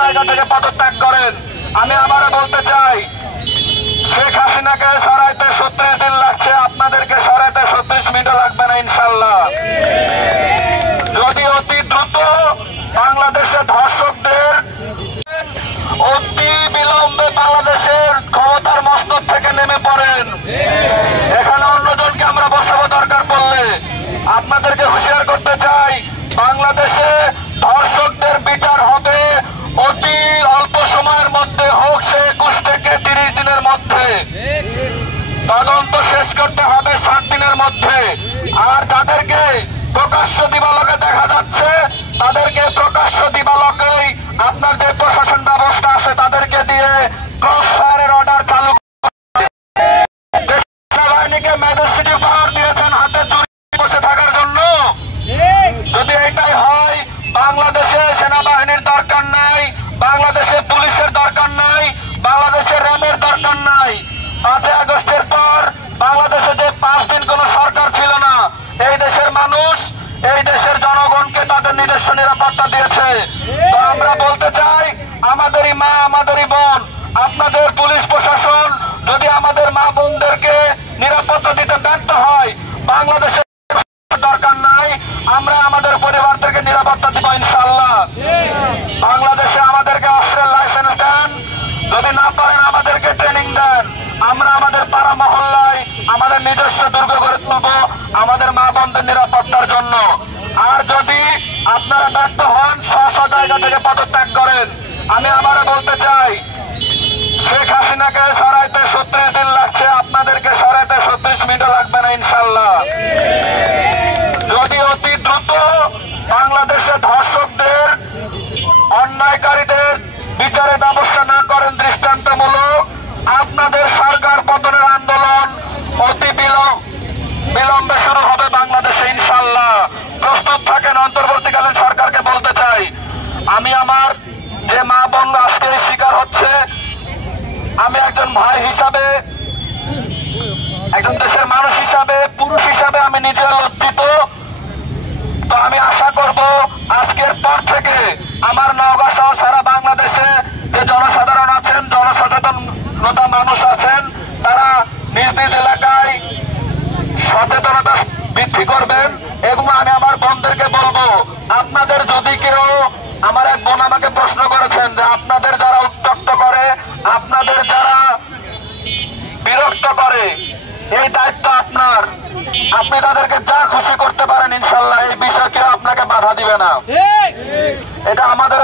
জায়গা থেকে পদত্যাগ করেন। আমি আবারও বলতে চাই, শেখ হাসিনাকে সরাইতে ৩৬ দিন লাগছে, আপনাদেরকে সরাইতে ৩৬ মিনিটও লাগবে না ইনশাল্লাহ। যদি অতি দ্রুত বাংলাদেশে ধর্ষকদের অতি বিলম্বে বাংলাদেশের ক্ষমতার মস্তক থেকে নেমে পড়েন। এখানে অন্যজনকে আমরা বসাবো দরকার পড়লে। আপনাদেরকে হুঁশিয়ার করতে চাই, বাংলাদেশে ধর্ষকদের বিচার হবে অতি অল্প সময়ের মধ্যে, হোক সে ২১ থেকে ৩০ দিনের মধ্যে। তদন্ত শেষ করতে হবে ৭ দিনের মধ্যে। আর যাদেরকে প্রকাশ্য দিবালোকে দেখা যাচ্ছে, তাদেরকে প্রকাশ্য দিবালোকেই আপনার যে প্রশাসন ব্যবস্থা আছে তাদেরকে দিয়ে ক্রস ফায়ারের অর্ডার চালু সেনাবাহিনীকে ম্যাজিস্ট্রেট পাওয়ার দিয়েছেন হাতে চুরি বসে থাকার জন্য। যদি এটাই হয়, বাংলাদেশে সেনাবাহিনীর দরকার নাই, বাংলাদেশে পুলিশের দরকার নাই, বাংলাদেশের র্যাবের দরকার নাই। ৫ই আগস্টের পর বাংলাদেশে যে ৫ দিন কোন সরকার ছিল না, এই দেশের মানুষ, এই দেশের জনগণকে তাদের নিজস্ব নিরাপত্তা দিয়েছে। তো আমরা বলতে চাই, আমাদেরই মা, আমাদেরই বোন, আপনাদের পুলিশ প্রশাসন যদি আমাদের মা বোনদেরকে নিরাপত্তা দিতে ব্যর্থ হয়, বাংলাদেশের দরকার নাই, আমরা আমাদের পরিবারদেরকে নিরাপত্তা দিব ইনশাআল্লাহ। বাংলাদেশে আমাদেরকে অস্ত্রের লাইসেন্স দেন, যদি না পারেন আমাদেরকে ট্রেনিং দেন। আমরা আমাদের পাড়া মহল্লায় আমাদের নিজস্ব দুর্গ গড়ে তুলব আমাদের মা বোনদের নিরাপত্তার জন্য। আর যদি আপনারা ব্যর্থ হন, স্ব জায়গা থেকে পদত্যাগ করেন। আমি আবারও বলতে চাই, শেখ হাসিনাকে সরাইতে ৩৬ দিন লাগছে, আপনাদেরকে সরাইতে ৩৬ মিনিটও লাগবে না ইনশাল্লাহ। যদি অতি দ্রুত বাংলাদেশে ধর্ষকদের, অন্যায়কারীদের বিচারের ব্যবস্থা না করেন দৃষ্টান্তমূলক, আপনাদের সরকার পতনের আন্দোলন অতি বিলম্বে শুরু হবে বাংলাদেশে ইনশাল্লাহ। প্রস্তুত থাকেন। অন্তর্বর্তীকালীন সরকারকে বলতে চাই, আমি আমার যে মা বোন আজকে শিকার হচ্ছে, আমি একজন ভাই হিসাবে, একজন দেশের মানুষ হিসাবে, পুরুষ হিসাবে আমি নিজে লজ্জিত। তো আমি আশা করব আজকের পর থেকে আমার নওগাঁ সহ সারা বাংলাদেশে যে জনসাধারণ আছেন, জনসচেতনতা মানুষ আছেন, তারা নিজ নিজ এলাকায় সচেতনতা বৃদ্ধি করবেন। এবং আমি আমার বোনদেরকে বলবো, আপনাদের যদি কেউ, আমার এক বোন আমাকে প্রশ্ন করেছেন যে আপনাদের যারা উত্ত্যক্ত করে, আপনাদের যারা বিরক্ত করে, এই দায়িত্ব আপনার। আপনি তাদেরকে যা খুশি করতে পারেন ইনশাল্লাহ, এই বিষয়ে কেউ আপনাকে বাধা দিবে না। এটা আমাদের